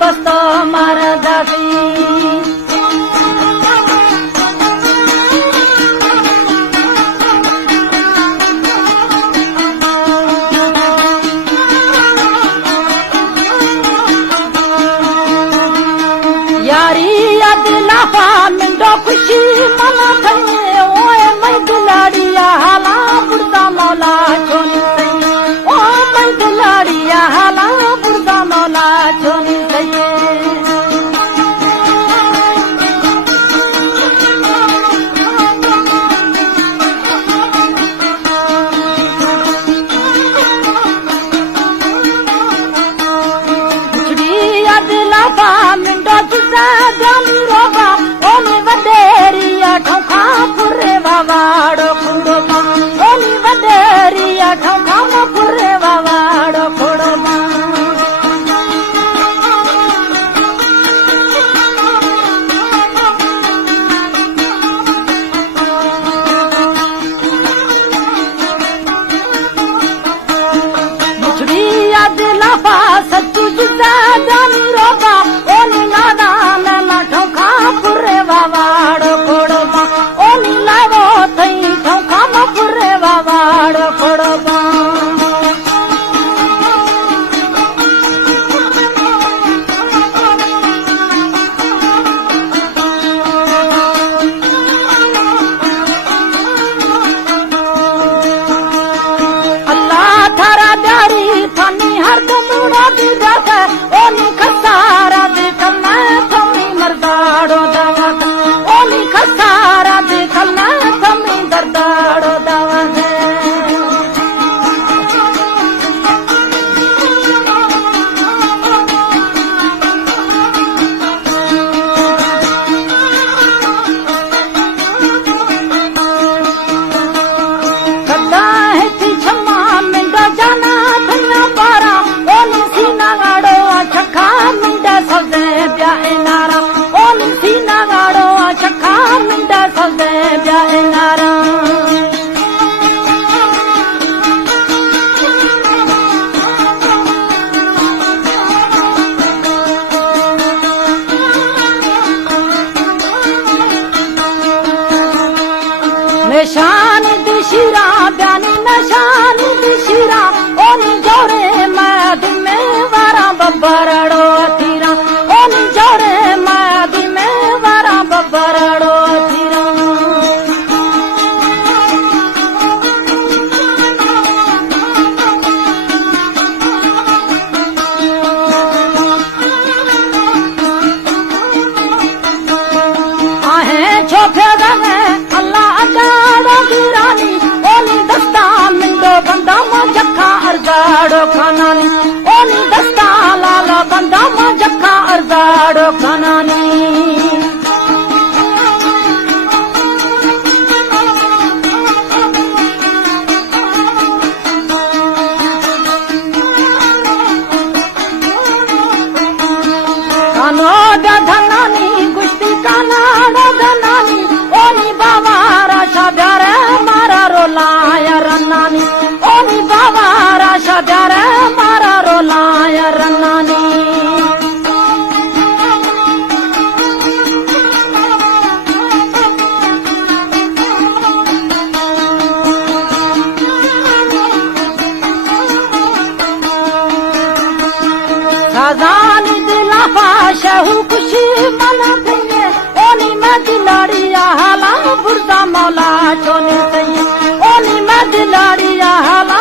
बस्तो मरदसी यारी अदलाफा मिंडो खुशी मना थने ओए मैं दिलाड़िया हाला बुरदा मौला छोनी सही ओ मैं दिलाड़िया हाला बुरदा मौला छोनी सही अदलाफा मिंडो तुसा जानी रोबा ओनी वडेरिया ठोखा पुरे वावाड़ो खुड़ोबा ओनी वडेरिया ठोखा पुरे वावाड़ो खुड़ोबा मुछड़ी अदलाफा सच्चू तुसा जानी रोबा ओनी नादा नला ठोखा पुरे वावाड़ो खुड़ोबा ओनी लावो थई ठोखा पुरे वावाड़ो खुड़ोबा अल्लाह थारा प्यारी थानी हरदम उड़ाती जाता ओनी खसारा देखलना थमी मरदाड़ो दावत ओनी खसारा देखलना थमी दरदाड़ो दावत कदा है थी छम्मा मिंडो जाना धन्ना पारा ओनी सीना गाड़ो छखा मिंडा सौदे ब्याए नारा ओनी सीना गाड़ो छखा मिंडा सौदे ब्याए नारा निशान दिशिरा ब्यानी निशान दिशिरा ओनी जोरे मैद में वारा बब्बरड़ो अथीरा ओनी जोरे मैद में वारा बब्बरड़ो अथीरा आहे छोफे गवे अल्लाह अगाड़ो गिरानी ओनी दस्ता मिंडो बंदा जखा अर्जाड़ो खानानी ओनी दस्ता लाला बंदा जखा अर्जाड़ो खानानी कानो धनानी कुश्ती कानाडो धनानी ओनी बाबा राशा प्यारे मारा रोलाया रन्नानी ओनी बाबा राशा प्यारे मारा रोलाया रन्नानी साजानी दिलाफा शहू खुशी मना दे ओनी मैं दिलाड़िया हाला बुरदा मौला छोनी सही ओनी मैं दिलाड़िया हाला